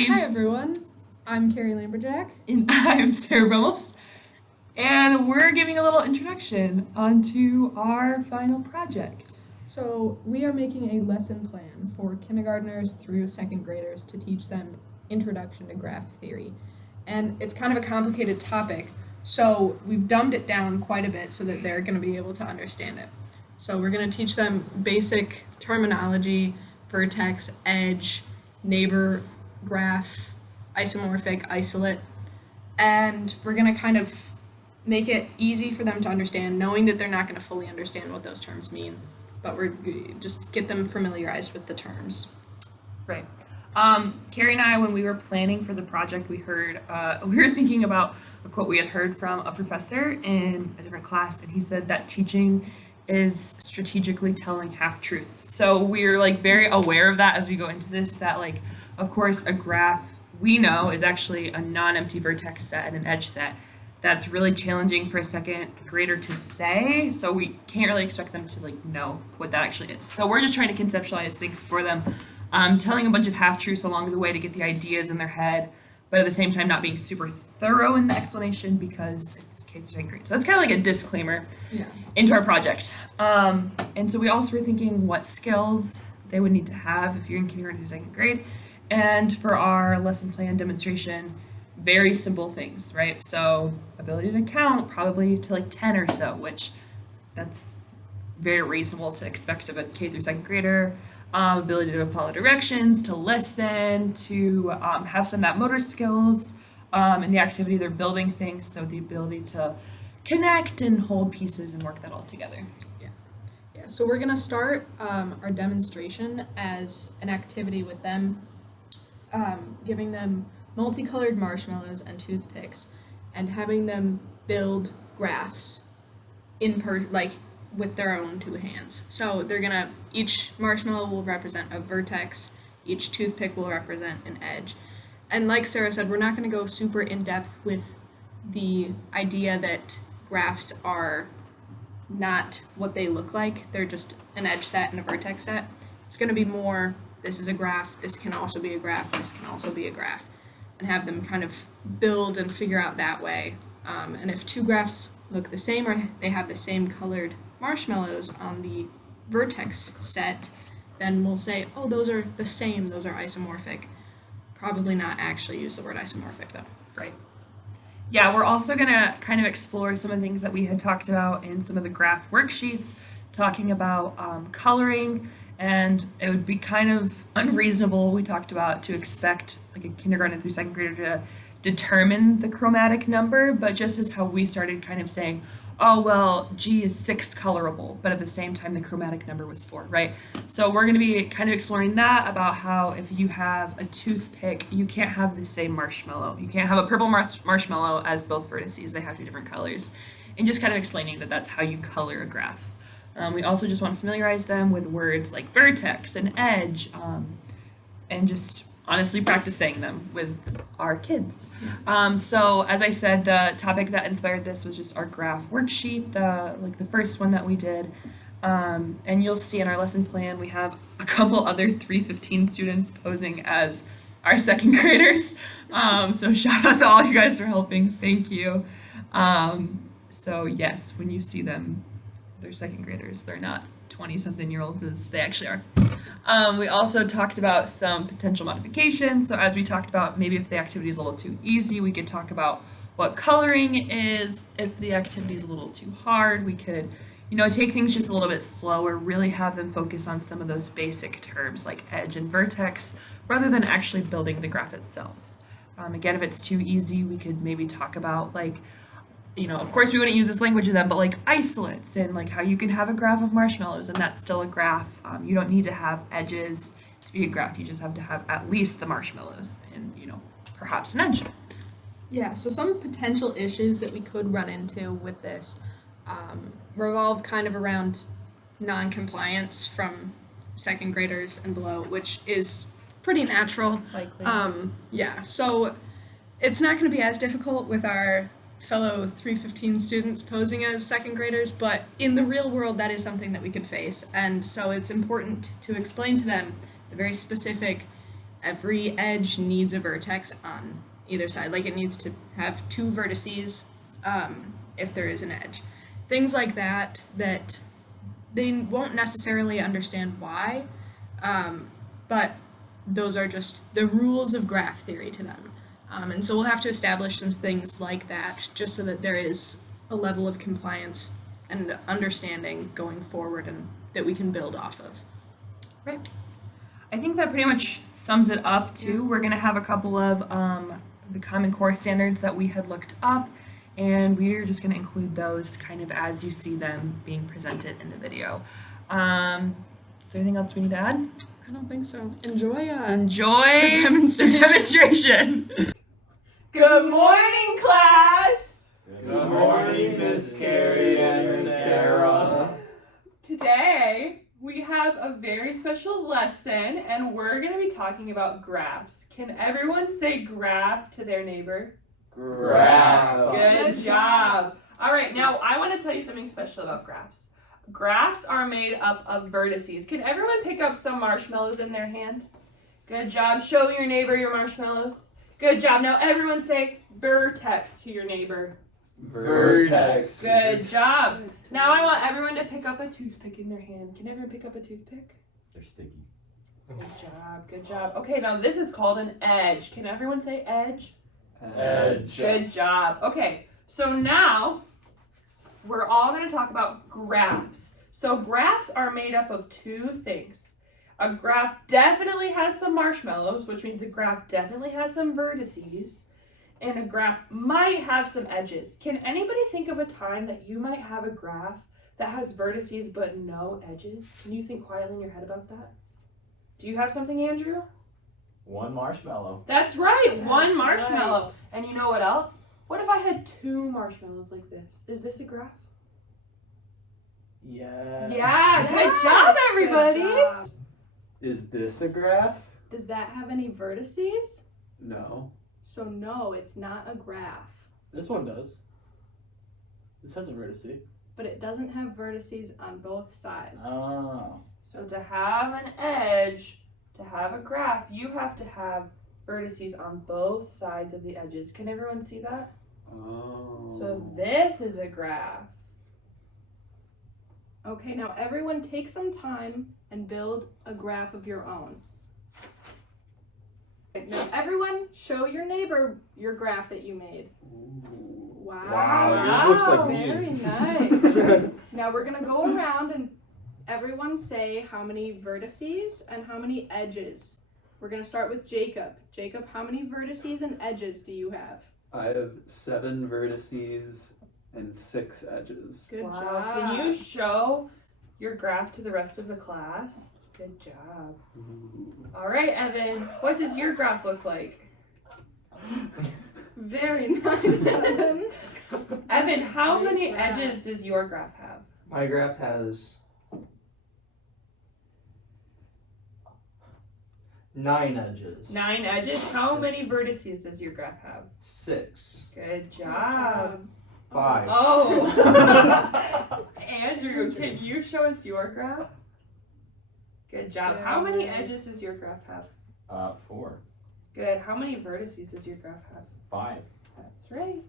everybody. Hi everyone, I'm Keri Lamberjack. And I'm Sarah Brumels. And we're giving a little introduction onto our final project. So we are making a lesson plan for kindergartners through second graders to teach them introduction to graph theory. And it's kind of a complicated topic, so we've dumbed it down quite a bit so that they're going to be able to understand it. So we're going to teach them basic terminology, vertex, edge, neighbor, graph, isomorphic, isolate, and we're going to kind of make it easy for them to understand, knowing that they're not going to fully understand what those terms mean, but we're just get them familiarized with the terms. Right. Keri and I, when we were planning for the project, we were thinking about a quote we had heard from a professor in a different class, and he said that teaching is strategically telling half truths. So we're very aware of that as we go into this, that of course a graph we know is actually a non-empty vertex set and an edge set. That's really challenging for a second grader to say, so we can't really expect them to know what that actually is. So we're just trying to conceptualize things for them, telling a bunch of half-truths along the way to get the ideas in their head, but at the same time not being super thorough in the explanation because it's K through second grade. So that's kind of like a disclaimer into our project. And so we also were thinking what skills they would need to have if you're in kindergarten through second grade. And for our lesson plan demonstration, very simple things, right? So ability to count, probably to 10 or so, which that's very reasonable to expect of a K through second grader. Ability to follow directions, to listen, to have some of that motor skills in the activity they're building things, so the ability to connect and hold pieces and work that all together. Yeah, so we're going to start our demonstration as an activity with them, giving them multicolored marshmallows and toothpicks and having them build graphs with their own two hands. So each marshmallow will represent a vertex, each toothpick will represent an edge. And like Sarah said, we're not going to go super in depth with the idea that graphs are not what they look like. They're just an edge set and a vertex set. It's going to be more, this is a graph, this can also be a graph, this can also be a graph, and have them kind of build and figure out that way. And if two graphs look the same or they have the same colored marshmallows on the vertex set, then we'll say, oh, those are the same, those are isomorphic. Probably not actually use the word isomorphic though. Right. Yeah, we're also going to kind of explore some of the things that we had talked about in some of the graph worksheets, talking about coloring, and it would be kind of unreasonable, we talked about, to expect a kindergarten through second grader to determine the chromatic number, but just as how we started kind of saying, oh, well, G is 6 colorable, but at the same time, the chromatic number was 4, right? So we're going to be kind of exploring that about how if you have a toothpick, you can't have the same marshmallow. You can't have a purple marshmallow as both vertices. They have to be different colors. And just kind of explaining that that's how you color a graph. We also just want to familiarize them with words like vertex and edge, and just honestly practice saying them with our kids. So as I said, the topic that inspired this was just our graph worksheet, the first one that we did. And you'll see in our lesson plan, we have a couple other 315 students posing as our second graders. So shout out to all you guys for helping. Thank you. So yes, when you see them, they're second graders. They're not 20-something-year-olds as they actually are. We also talked about some potential modifications. So as we talked about, maybe if the activity is a little too easy, we could talk about what coloring is. If the activity is a little too hard, we could, take things just a little bit slower, really have them focus on some of those basic terms like edge and vertex, rather than actually building the graph itself. Again, if it's too easy, we could maybe talk about of course we wouldn't use this language with them, but isolates and how you can have a graph of marshmallows and that's still a graph. You don't need to have edges to be a graph. You just have to have at least the marshmallows and, perhaps an edge. Yeah, so some potential issues that we could run into with this revolve kind of around non-compliance from second graders and below, which is pretty natural. Likely. So it's not going to be as difficult with our fellow 315 students posing as second graders, but in the real world that is something that we could face, and so it's important to explain to them the very specific every edge needs a vertex on either side. Like it needs to have 2 vertices if there is an edge. Things like that they won't necessarily understand why, but those are just the rules of graph theory to them. And so we'll have to establish some things like that just so that there is a level of compliance and understanding going forward and that we can build off of. Right. I think that pretty much sums it up too. We're gonna have a couple of the Common Core standards that we had looked up, and we're just gonna include those kind of as you see them being presented in the video. Is there anything else we need to add? I don't think so. Enjoy Enjoy the demonstration. the demonstration. Good morning, class! Good morning, Miss Keri and Sarah. Today, we have a very special lesson, and we're going to be talking about graphs. Can everyone say graph to their neighbor? Graph. Good job. All right, now I want to tell you something special about graphs. Graphs are made up of vertices. Can everyone pick up some marshmallows in their hand? Good job. Show your neighbor your marshmallows. Good job. Now everyone say vertex to your neighbor. Vertex. Good job. Now I want everyone to pick up a toothpick in their hand. Can everyone pick up a toothpick? They're sticky. Good job. Good job. Okay, now this is called an edge. Can everyone say edge? Edge. Good job. Okay, so now we're all going to talk about graphs. So graphs are made up of 2 things. A graph definitely has some marshmallows, which means a graph definitely has some vertices, and a graph might have some edges. Can anybody think of a time that you might have a graph that has vertices but no edges? Can you think quietly in your head about that? Do you have something, Andrew? One marshmallow. That's right, That's one marshmallow. right. And you know what else? What if I had 2 marshmallows like this? Is this a graph? Yeah. Yeah, good job, everybody. Good job. Is this a graph? Does that have any vertices? No. So no, it's not a graph. This one does. This has a vertice. But it doesn't have vertices on both sides. Oh. So to have an edge, to have a graph, you have to have vertices on both sides of the edges. Can everyone see that? Oh. So this is a graph. Okay, now everyone take some time and build a graph of your own. Now everyone show your neighbor your graph that you made. Wow. Wow, yours looks like Very me. nice. Now we're gonna go around and everyone say how many vertices and how many edges. We're gonna start with Jacob. Jacob, how many vertices and edges do you have? I have 7 vertices and 6 edges. Good Wow. job. Can you show your graph to the rest of the class? Good job. All right, Evan, what does your graph look like? Very nice, Evan. Evan, how Great many graph. edges does your graph have? My graph has 9 edges. 9 edges. How many vertices does your graph have? 6. Good Good job. 5. Oh. Andrew, can you show us your graph? Good job. Very How many nice. edges does your graph have? 4. Good. How many vertices does your graph have? 5. That's right.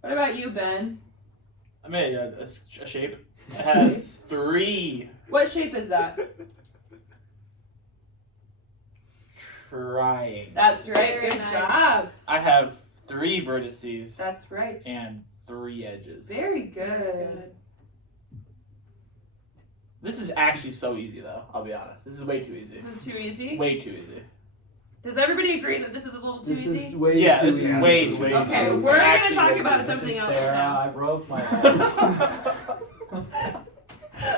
What about you, Ben? I made a shape. It has 3 What shape is that? triangles. That's right. Very Good nice. job. I have 3 vertices That's right. and 3 edges. Very Very good. good. This is actually so easy, though. I'll be honest. This is way too easy. This is too easy. Way too easy. Does everybody agree that this is a little too This easy? is way Yeah, too this is easy. way This too is easy. Okay, too we're easy. gonna Actually, talk way about too something easy. else Sarah, now. I broke my head.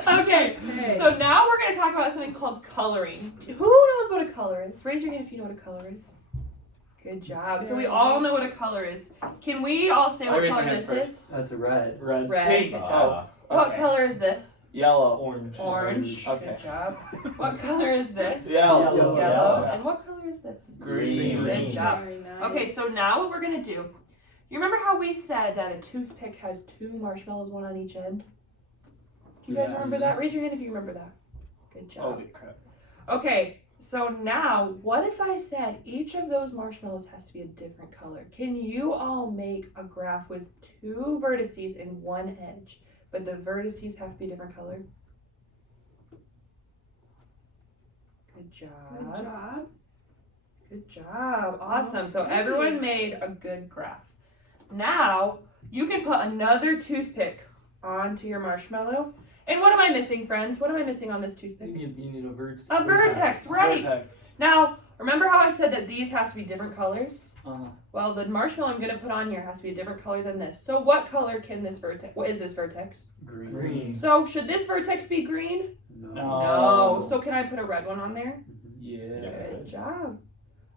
Okay, Okay. so now we're gonna talk about something called coloring. Who knows what a color is? Raise your hand if you know what a color is. Good job. So we all know what a color is. Can we all say I'll what raise my color hands this first. is? That's a red. Red. Red. Pink. Good job. Oh, What okay. color is this? Yellow. Orange. Orange. Okay. Good job. What color is this? Yellow. Yellow. Yellow. And what color is this? Green. Good job. Very nice. Okay, so now what we're gonna do, you remember how we said that a toothpick has 2 marshmallows, 1 on each end? Do you guys Yes. remember that? Raise your hand if you remember that. Good Oh, job. wait, crap. Okay, So now, what if I said each of those marshmallows has to be a different color? Can you all make a graph with 2 vertices and 1 edge, but the vertices have to be a different color? Good job. Good job. Good job. Awesome. So Okay. everyone made a good graph. Now, you can put another toothpick onto your marshmallow. And what am I missing, friends? What am I missing on this toothpick? You need a vertex. A vertex, right. Vertex. Now, remember how I said that these have to be different colors? Uh-huh. Well, the marshmallow I'm going to put on here has to be a different color than this. So what color can this vertex, what is this vertex? Green. Green. So should this vertex be green? No. No. So can I put a red one on there? Yeah. Good job.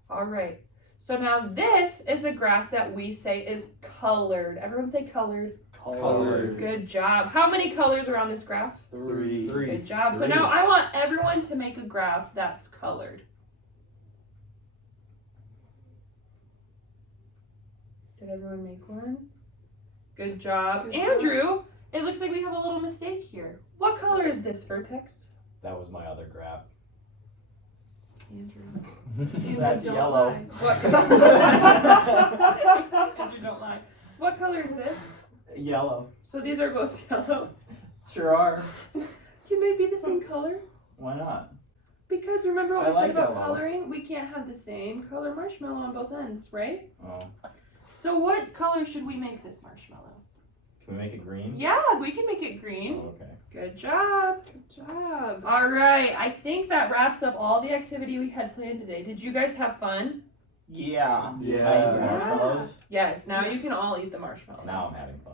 All right. So now this is a graph that we say is colored. Everyone say colored. Colored. Good job. How many colors are on this graph? 3. Good job. So Three. now I want everyone to make a graph that's colored. Did everyone make one? Good job. Good job. Andrew, it looks like we have a little mistake here. What color is this vertex? That was my other graph. Andrew. Andrew, That's don't yellow. lie. What? Andrew, don't lie. What color is this? Yellow. So these are both yellow. Sure are. Can they be the same color? Why not? Because remember what I we said like about yellow. coloring? We can't have the same color marshmallow on both ends, right? Oh. So what color should we make this marshmallow? Can we make it green? Yeah, we can make it green. Oh, okay. Good job. Good job. All right, I think that wraps up all the activity we had planned today. Did you guys have fun? Yeah. Can I eat the Yeah. marshmallows? Yes, now you can all eat the marshmallows. Now I'm having fun.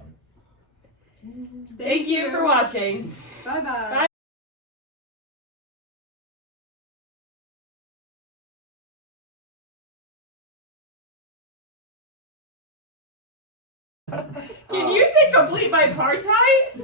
Thank you for watching. Bye-bye. Bye. Can you say complete bipartite?